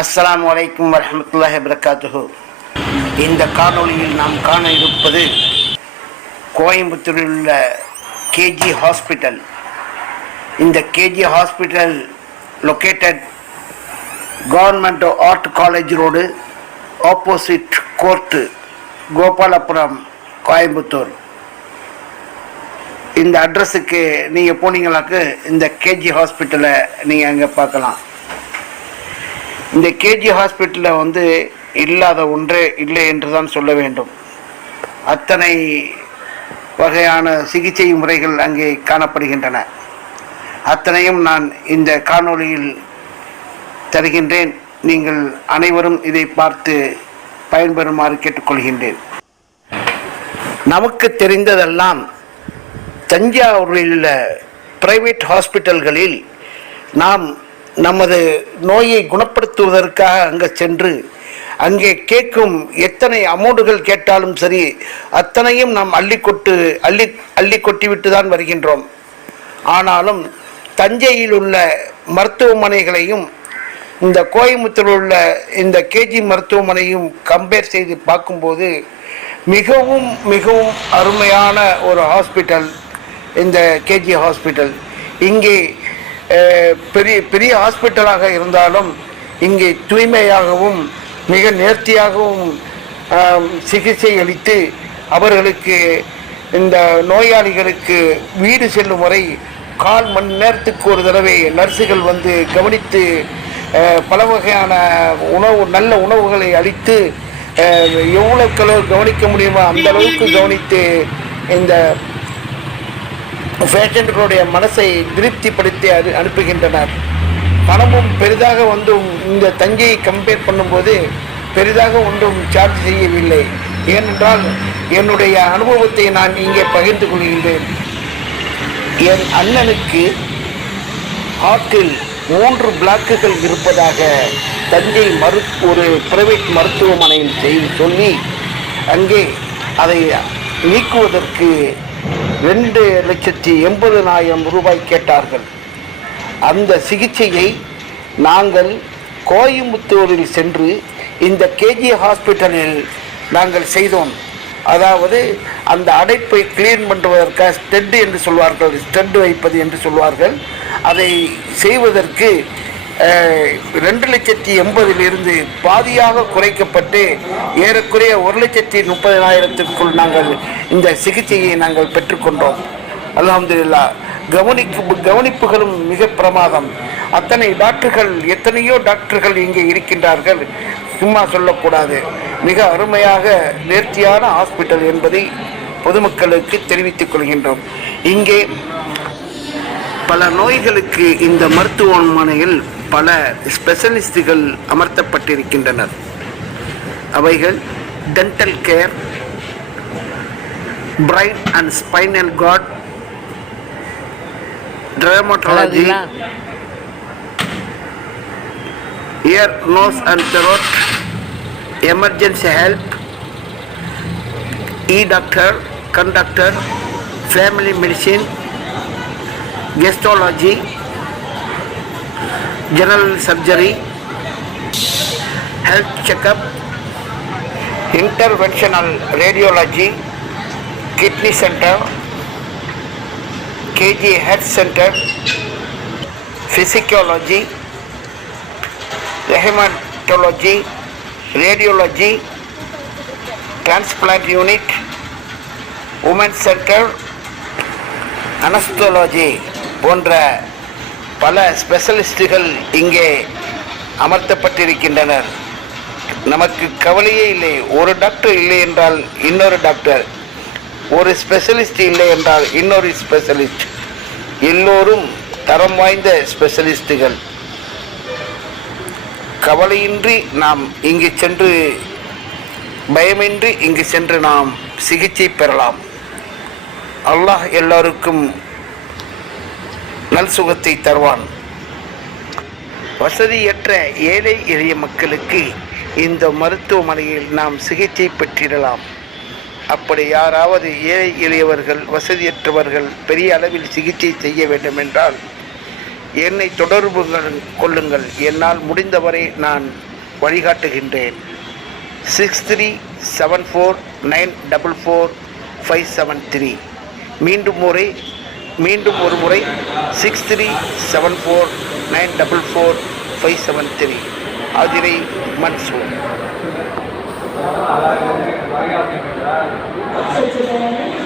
அஸ்லாம் அலைக்கும் வரஹ்மத்துல்லாஹி வபரகாத்துஹு. இந்த காணொளியில் நாம் காண இருப்பது கோயம்புத்தூரில் உள்ள கேஜி ஹாஸ்பிட்டல். இந்த KG hospital located government art college road opposite court Gopalapuram Coimbatore. இந்த அட்ரஸுக்கு நீங்கள் போனீங்களாக்கு இந்த கேஜி ஹாஸ்பிட்டலை நீங்கள் அங்கே பார்க்கலாம். இந்த கேஜி ஹாஸ்பிட்டலில் வந்து இல்லாத ஒன்றே இல்லை என்று தான் சொல்ல வேண்டும். அத்தனை வகையான சிகிச்சை முறைகள் அங்கே காணப்படுகின்றன. அத்தனையும் நான் இந்த காணொளியில் தருகின்றேன். நீங்கள் அனைவரும் இதை பார்த்து பயன்பெறுமாறு கேட்டுக்கொள்கின்றேன். நமக்கு தெரிந்ததெல்லாம் தஞ்சாவூரில் உள்ள பிரைவேட் ஹாஸ்பிட்டல்களில் நாம் நமது நோயை குணப்படுத்துவதற்காக அங்கே சென்று அங்கே கேட்கும் எத்தனை அமௌண்ட்டுகள் கேட்டாலும் சரி அத்தனையும் நாம் அள்ளிக்கொட்டு அள்ளி அள்ளி கொட்டிவிட்டு தான் வருகின்றோம். ஆனாலும் தஞ்சையில் உள்ள மருத்துவமனைகளையும் இந்த கோயம்புத்தூரில் உள்ள இந்த கேஜி மருத்துவமனையும் கம்பேர் செய்து பார்க்கும்போது மிகவும் மிகவும் அருமையான ஒரு ஹாஸ்பிட்டல் இந்த கேஜி ஹாஸ்பிட்டல் இங்கே பெரிய பெரிய ஹாஸ்பிட்டலாக இருந்தாலும் இங்கே தூய்மையாகவும் மிக நேர்த்தியாகவும் சிகிச்சை அளித்து அவர்களுக்கு இந்த நோயாளிகளுக்கு வீடு செல்லும் வரை கால் மணி நேரத்துக்கு ஒரு தடவை நர்ஸுகள் வந்து கவனித்து பல வகையான உணவு நல்ல உணவுகளை அளித்து அஹ், கவனிக்க முடியுமோ அந்த அளவுக்கு கவனித்து இந்த பேஷண்ட்களுடைய மனசை திருப்திப்படுத்தி அனு அனுப்புகின்றனர். பணமும் பெரிதாக வந்து இந்த தஞ்சையை கம்பேர் பண்ணும்போது பெரிதாக ஒன்றும் சார்ஜ் செய்யவில்லை. ஏனென்றால் என்னுடைய அனுபவத்தை நான் இங்கே பகிர்ந்து கொள்கின்றேன். என் அண்ணனுக்கு ஹார்ட்டில் மூன்று பிளாக்குகள் இருப்பதாக தஞ்சை மரு ஒரு பிரைவேட் மருத்துவமனையில் செய்து சொல்லி அங்கே அதை நீக்குவதற்கு ரெண்டு லட்சத்தி எண்பதுனாயிரம் ரூபாய் கேட்டார்கள். அந்த சிகிச்சையை நாங்கள் கோயம்புத்தூரில் சென்று இந்த கேஜி ஹாஸ்பிட்டலில் நாங்கள் செய்தோம். அதாவது அந்த அடைப்பை கிளீன் பண்ணுவதற்காக ஸ்டெட் என்று சொல்வார்கள் ஸ்டெட் வைப்பது என்று சொல்வார்கள். அதை செய்வதற்கு ரெண்டு லட்சத்தி எண்பதிலிருந்து பாதியாக குறைக்கப்பட்டு ஏறக்குறைய ஒரு லட்சத்தி முப்பதினாயிரத்திற்குள் நாங்கள் இந்த சிகிச்சையை நாங்கள் பெற்றுக்கொண்டோம். அல்ஹம்துலில்லா. கவனிப்பு கவனிப்புகளும் மிக பிரமாதம். அத்தனை டாக்டர்கள் எத்தனையோ டாக்டர்கள் இங்கே இருக்கின்றார்கள். சும்மா சொல்லக்கூடாது. மிக அருமையாக நேர்த்தியான ஹாஸ்பிட்டல் என்பதை பொதுமக்களுக்கு தெரிவித்துக் கொள்கின்றோம். இங்கே பல நோய்களுக்கு இந்த மருத்துவமனையில் பல ஸ்பெஷலிஸ்டுகள் அமர்த்தப்பட்டிருக்கின்றனர் அவைகள் dental care brain and spinal cord dermatology, ear, nose and throat, emergency help, e-doctor, conductor, family medicine, gastology, general surgery, health checkup, interventional radiology, kidney center, KG Health Center, Physiology, Hematology, Radiology, Transplant Unit, Women's Center, Anesthesiology போன்ற பல ஸ்பெஷலிஸ்டுகள் இங்கே அமர்த்தப்பட்டிருக்கின்றனர். நமக்கு கவலையே இல்லை. ஒரு doctor இல்லை என்றால் இன்னொரு டாக்டர் ஒரு ஸ்பெஷலிஸ்ட் இல்லை என்றால் இன்னொரு ஸ்பெஷலிஸ்ட் எல்லோரும் தரம் வாய்ந்த ஸ்பெஷலிஸ்டுகள் கவலையின்றி நாம் இங்கு சென்று பயமின்றி இங்கு சென்று நாம் சிகிச்சை பெறலாம். அல்லாஹ் எல்லோருக்கும் நல் சுகத்தை தருவான். வசதியற்ற ஏழை எளிய மக்களுக்கு இந்த மருத்துவமனையில் நாம் சிகிச்சை பெற்றிடலாம். அப்படி யாராவது ஏழை எளியவர்கள் வசதியற்றவர்கள் பெரிய அளவில் சிகிச்சை செய்ய வேண்டும் என்றால் என்னை தொடர்பு கொள்ளுங்கள். என்னால் முடிந்தவரை நான் வழிகாட்டுகின்றேன். Six three seven four nine double four five seven three. மீண்டும் முறை மீண்டும் ஒரு முறை six three seven four nine double four five seven three Adirai Mansoor. சரி,